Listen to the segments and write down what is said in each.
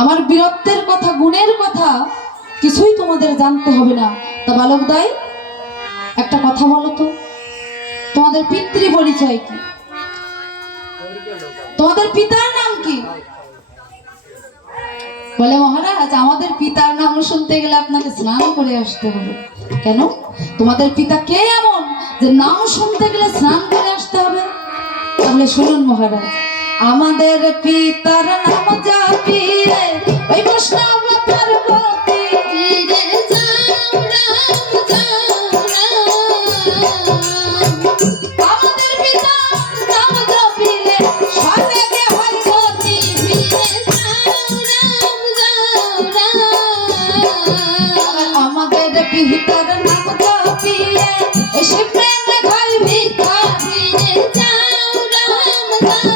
আমার বীরত্বের কথা, গুণের কথা কিছুই তোমাদের জানতে হবে না। তা বালক দাই, একটা কথা বলো তো, তোমাদের পিতৃ পরিচয় কি? তোমাদের পিতার নাম কি? বলে মহারাজ, আমাদের পিতার নাম শুনতে গেলে আপনাকে স্নান করে আসতে হবে। কেন? তোমাদের পিতা কে এমন যে নাম শুনতে গেলে স্নান করে আসতে হবে? তাহলে শুনুন মহারাজ, আমাদের পিতার নাম জাপিয়ে ওই বৈষ্ণব তার গতি রে যাও রাম যাও রাম। আমাদের পিতার নাম জাপিলে স্বর্গে হয় গতি রে যাও রাম যাও রাম। আমাদের পিতার নাম জাপিয়ে এসে প্রেম ঘর ভিখারি রে যাও রাম যাও।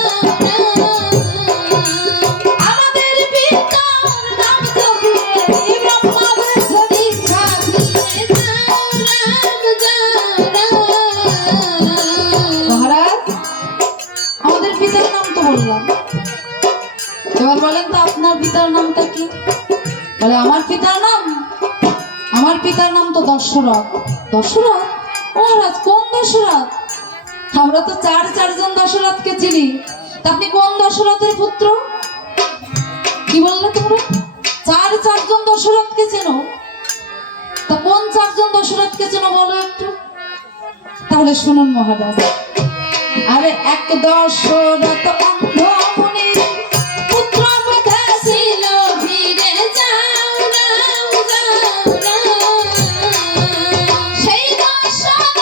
এবার বলেন তো আপনার পিতার নামটা কি? বলে আমার পিতার নাম তো দশরথ। দশরথ? মহারাজ কোন দশরথ? আমরা তো চারজন দশরথকে চিনি। তা আপনি কোন দশরথের পুত্র? কি বললে তোমরা? চারজন দশরথকে চেনো? তা কোন চারজন দশরথকে চেনো বলো একটু। তাহলে শুনুন মহারাজ, আরে এক দশরথ অন্ধ মুনি পুত্র বোধে ছিল ভিড়ে যাও রাম যাও রাম। সেই দশরথ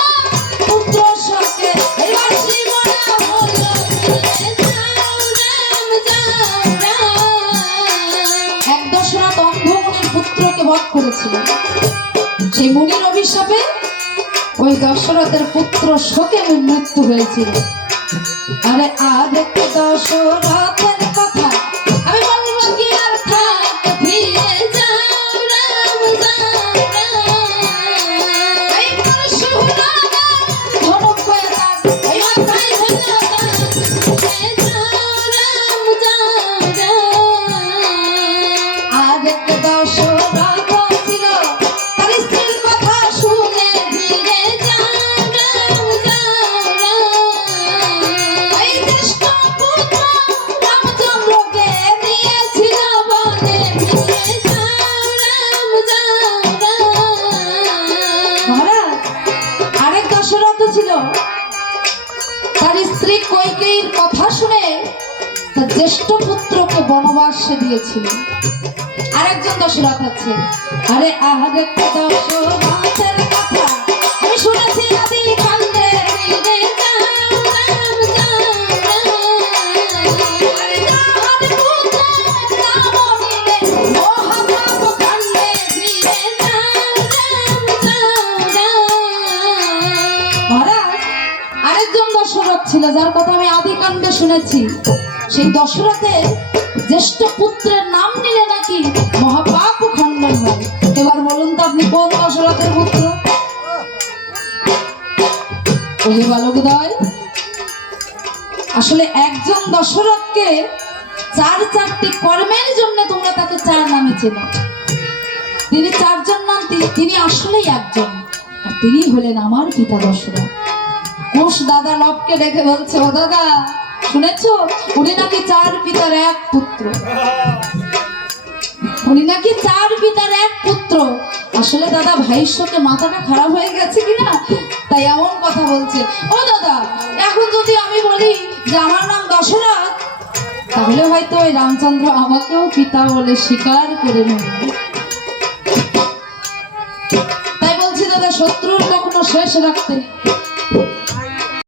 পুত্র শোকে বাঁশি বলা হলো ভিড়ে যাও রাম যাও রাম। এক দশরথ অন্ধ মুনির পুত্রকে বধ করেছিল। সেই মুনির অভিশাপে ওই দশরথের পুত্র শোকে মৃত্যু হয়েছিল। আরে আরেক দশরথের কথা আমি বলবো কি আর থাক ফিরে যাও রাম যাও রাম। এই পরশুরামের ধনুক হয়ে তার এই মাথায় ধরে ফিরে যাও রাম যাও রাম। আরেক দশরথ ছিল, তার স্ত্রীর কথা শুনে ফিরে যাও রাম যাও রাম। এই জ্যেষ্ঠ পুত্র রামচন্দ্রকে দিয়েছিল বনে ফিরে যাও রাম যাও রাম। মহারাজ, আরেক দশরথ ছিল, তার স্ত্রী কইকেয়ীর কথা শুনে তার জ্যেষ্ঠ পুত্রকে বনবাসে দিয়েছিল। আরেকজন দশরথ আছে। আরে আরেক দশরথের কথা আমি শুনেছি আদি কাণ্ডে ফিরে যাও রাম যাও রাম। আরে যাহার পুত্র নাম নিলে মহাপাপ কাণ্ডে ফিরে যাও রাম যাও রাম। মহারাজ, আরেকজন দশরথ ছিল যার কথা আমি আদি কাণ্ডে শুনেছি। সেই দশরথের জ্যেষ্ঠ পুত্রের নাম নিলে নাকি মহাপাপ খণ্ডন হয়। এবার বলুন তো আপনি কোন দশরথের পুত্র? ওহে বালকদ্বয়, আসলে একজন দশরথকে চারটি কর্মের জন্য তোমরা তাকে চার নামে চেনো। তিনি চারজন নাম, তিনি আসলেই একজন, আর তিনি হলেন আমার পিতা দশরথ। কোষ দাদা লবকে দেখে বলছে, ও দাদা শুনেছো, উনি নাকি চার পিতার এক পুত্র। উনি নাকি চার পিতার এক পুত্র। আসলে দাদা ভাইস্বকে মাথাটা খারাপ হয়ে গেছে কিনা, তাই এমন কথা বলছে। ও দাদা, এখন যদি আমি বলি যে আমার নাম দশরথ, তাহলে হয়তো ওই রামচন্দ্র আমাকেও পিতা বলে স্বীকার করে নেবে। তাই বলছি দাদা, শত্রুর কখনো শেষ রাখতে